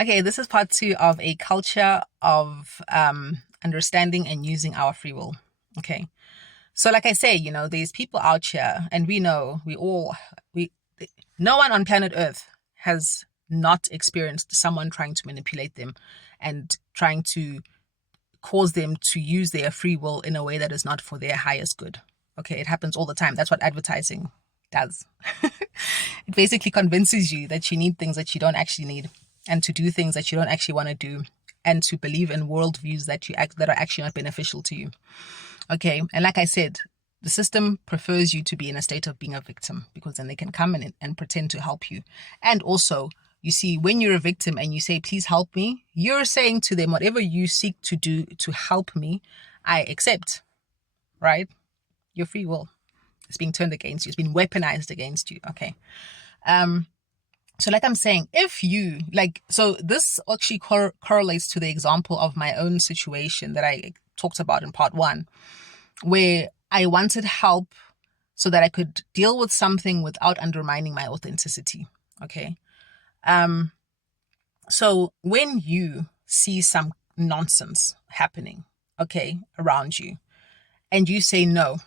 Okay, this is part two of a culture of understanding and using our free will. Okay. So, like I say, there's people out here, and we know we, no one on planet Earth has not experienced someone trying to manipulate them and trying to cause them to use their free will in a way that is not for their highest good. Okay, it happens all the time. That's what advertising does. It basically convinces you that you need things that you don't actually need and to do things that you don't actually want to do and to believe in worldviews that are actually not beneficial to you. Okay, and like I said, the system prefers you to be in a state of being a victim because then they can come in and pretend to help you. And also, you see, when you're a victim and you say, please help me, you're saying to them, whatever you seek to do to help me, I accept, right? Your free will is being turned against you. It's been weaponized against you. Okay. So like I'm saying, if you so this actually correlates to the example of my own situation that I talked about in part one, where I wanted help so that I could deal with something without undermining my authenticity. Okay. So when you see some nonsense happening, okay, around you, and you say, no,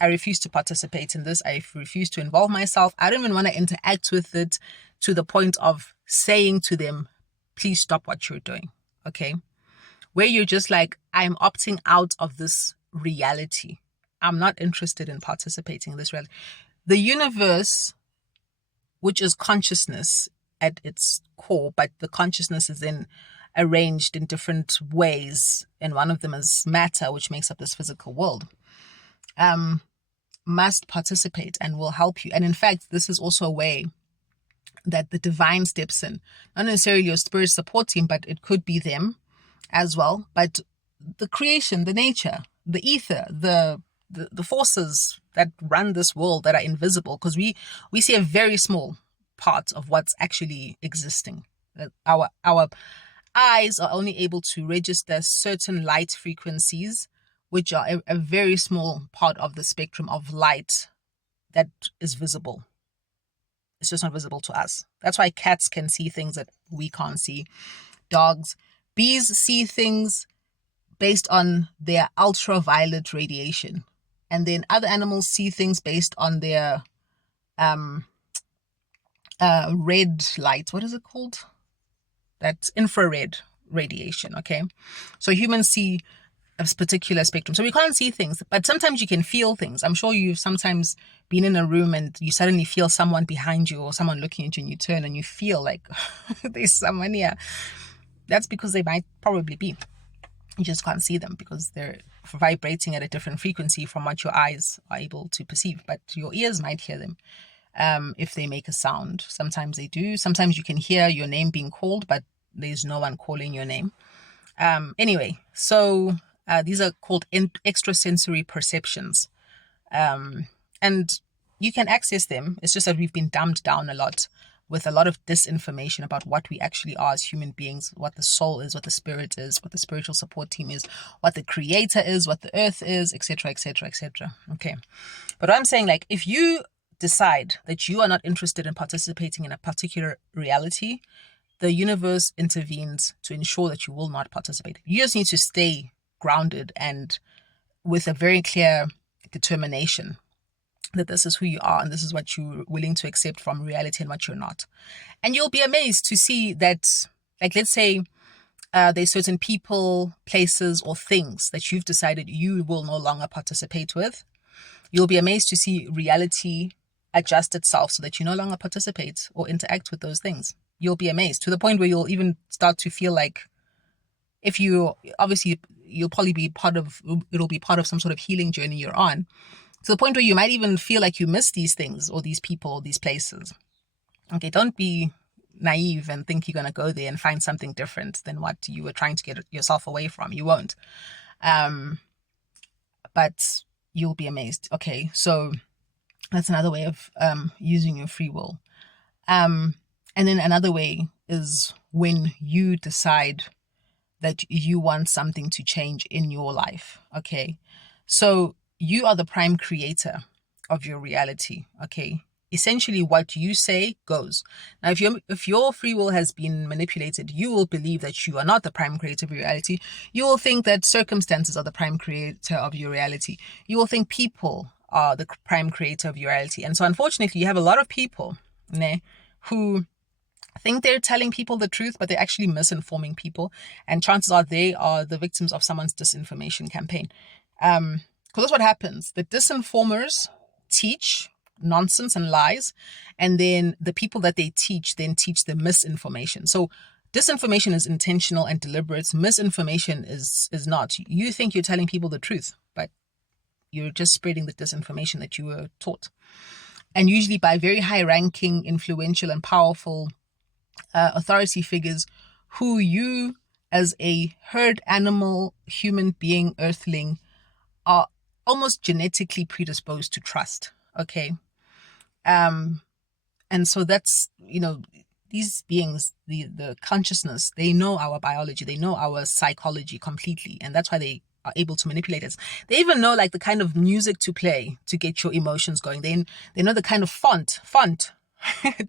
I refuse to participate in this. I refuse to involve myself. I don't even want to interact with it to the point of saying to them, please stop what you're doing. Okay. Where you're just like, I'm opting out of this reality. I'm not interested in participating in this reality. The universe, which is consciousness at its core, but the consciousness is then arranged in different ways. And one of them is matter, which makes up this physical world. Must participate and will help you. And in fact, this is also a way that the divine steps in. Not necessarily your spirit support team, but it could be them as well. But the creation, the nature, the ether, the forces that run this world that are invisible, because we see a very small part of what's actually existing. Our eyes are only able to register certain light frequencies, which are a very small part of the spectrum of light that is visible. It's just not visible to us. That's why cats can see things that we can't see. Dogs, bees see things based on their ultraviolet radiation. And then other animals see things based on their red light. What is it called? That's infrared radiation, okay? So humans see a particular spectrum. So we can't see things, but sometimes you can feel things. I'm sure you've sometimes been in a room and you suddenly feel someone behind you or someone looking at you and you turn and you feel like there's someone here. That's because they might probably be. You just can't see them because they're vibrating at a different frequency from what your eyes are able to perceive, but your ears might hear them. If they make a sound. Sometimes they do. Sometimes you can hear your name being called, but there's no one calling your name. Anyway, so these are called extrasensory perceptions. And you can access them. It's just that we've been dumbed down a lot with a lot of disinformation about what we actually are as human beings, what the soul is, what the spirit is, what the spiritual support team is, what the creator is, what the earth is, etc., etc., etc. Okay. But I'm saying, if you decide that you are not interested in participating in a particular reality, the universe intervenes to ensure that you will not participate. You just need to stay grounded and with a very clear determination that this is who you are and this is what you're willing to accept from reality and what you're not. And you'll be amazed to see that, let's say there's certain people, places, or things that you've decided you will no longer participate with. You'll be amazed to see reality adjust itself so that you no longer participate or interact with those things. You'll be amazed to the point where you'll even start to feel like if you, obviously, you'll probably be it'll be part of some sort of healing journey you're on, to the point where you might even feel like you miss these things or these people or these places. Okay, don't be naive and think you're going to go there and find something different than what you were trying to get yourself away from. You won't. But you'll be amazed. Okay, so that's another way of using your free will. And then another way is when you decide that you want something to change in your life. Okay, so you are the prime creator of your reality. Okay, essentially what you say goes. Now, if your free will has been manipulated, you will believe that you are not the prime creator of your reality. You will think that circumstances are the prime creator of your reality. You will think people are the prime creator of your reality. And so unfortunately, you have a lot of people, né, who think they're telling people the truth, but they're actually misinforming people. And chances are they are the victims of someone's disinformation campaign. Because that's what happens. The disinformers teach nonsense and lies, and then the people that they teach then teach the misinformation. So disinformation is intentional and deliberate. Misinformation is not. You think you're telling people the truth, but you're just spreading the disinformation that you were taught. And usually by very high-ranking, influential, and powerful authority figures who you, as a herd animal, human being, earthling, are almost genetically predisposed to trust. Okay. And so that's, these beings, the consciousness, they know our biology, they know our psychology completely. And that's why they are able to manipulate us. They even know like the kind of music to play to get your emotions going. They know the kind of font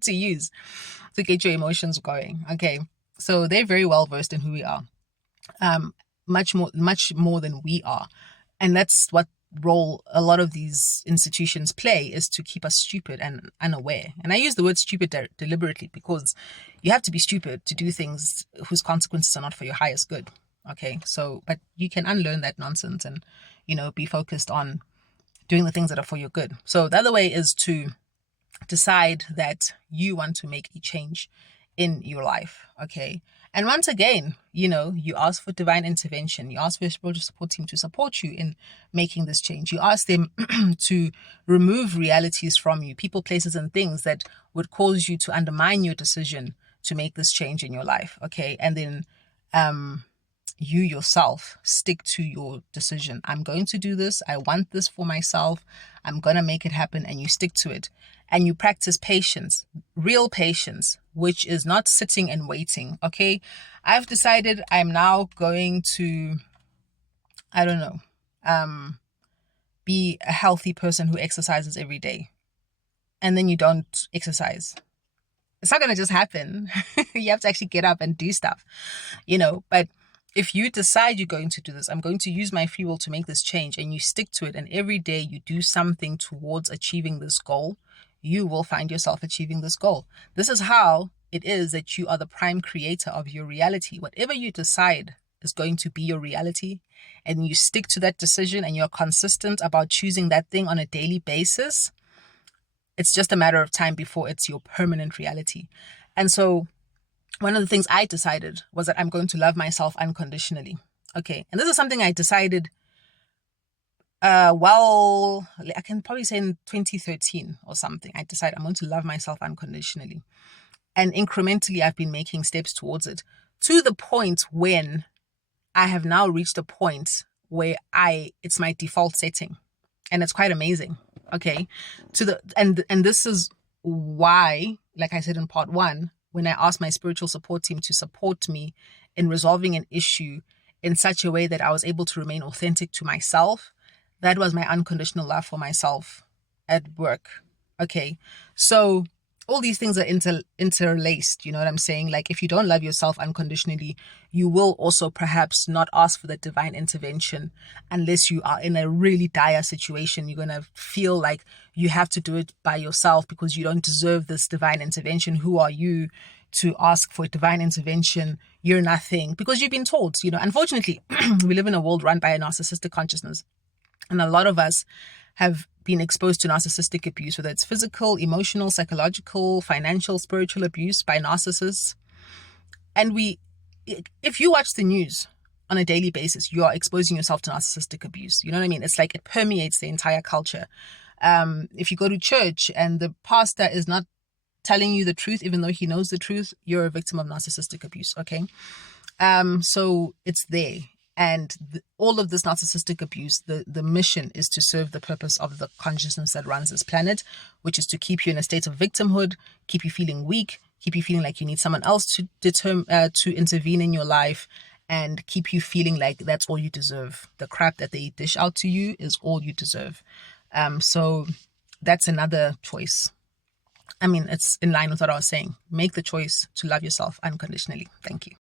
to use to get your emotions going. Okay. So they're very well versed in who we are. Much more than we are. And that's what role a lot of these institutions play, is to keep us stupid and unaware. And I use the word stupid deliberately because you have to be stupid to do things whose consequences are not for your highest good. Okay. So, but you can unlearn that nonsense and, be focused on doing the things that are for your good. So the other way is to decide that you want to make a change in your life. Okay. And once again, you ask for divine intervention. You ask for your spiritual support team to support you in making this change. You ask them to remove realities from you, people, places, and things that would cause you to undermine your decision to make this change in your life. Okay. And then you yourself stick to your decision. I'm going to do this. I want this for myself. I'm going to make it happen. And you stick to it. And you practice patience, real patience, which is not sitting and waiting. Okay. I've decided I'm now going to, be a healthy person who exercises every day. And then you don't exercise. It's not going to just happen. You have to actually get up and do stuff, but if you decide you're going to do this, I'm going to use my free will to make this change, and you stick to it, and every day you do something towards achieving this goal, you will find yourself achieving this goal. This is how it is that you are the prime creator of your reality. Whatever you decide is going to be your reality, and you stick to that decision, and you're consistent about choosing that thing on a daily basis, it's just a matter of time before it's your permanent reality. And so one of the things I decided was that I'm going to love myself unconditionally. Okay. And this is something I decided, I can probably say in 2013 or something. I decided I'm going to love myself unconditionally. And incrementally, I've been making steps towards it, to the point when I have now reached a point where it's my default setting. And it's quite amazing. Okay. And this is why, like I said in part 1, when I asked my spiritual support team to support me in resolving an issue in such a way that I was able to remain authentic to myself, that was my unconditional love for myself at work. Okay. So all these things are interlaced. You know what I'm saying? Like, if you don't love yourself unconditionally, you will also perhaps not ask for the divine intervention unless you are in a really dire situation. You're going to feel like you have to do it by yourself because you don't deserve this divine intervention. Who are you to ask for divine intervention? You're nothing, because you've been told, unfortunately, we live in a world run by a narcissistic consciousness. And a lot of us have been exposed to narcissistic abuse, whether it's physical, emotional, psychological, financial, spiritual abuse by narcissists. And if you watch the news on a daily basis, you are exposing yourself to narcissistic abuse. You know what I mean? It's like it permeates the entire culture. If you go to church and the pastor is not telling you the truth, even though he knows the truth, you're a victim of narcissistic abuse. Okay. So it's there. And all of this narcissistic abuse, the mission is to serve the purpose of the consciousness that runs this planet, which is to keep you in a state of victimhood, keep you feeling weak, keep you feeling like you need someone else to intervene in your life, and keep you feeling like that's all you deserve. The crap that they dish out to you is all you deserve. So that's another choice. I mean, it's in line with what I was saying. Make the choice to love yourself unconditionally. Thank you.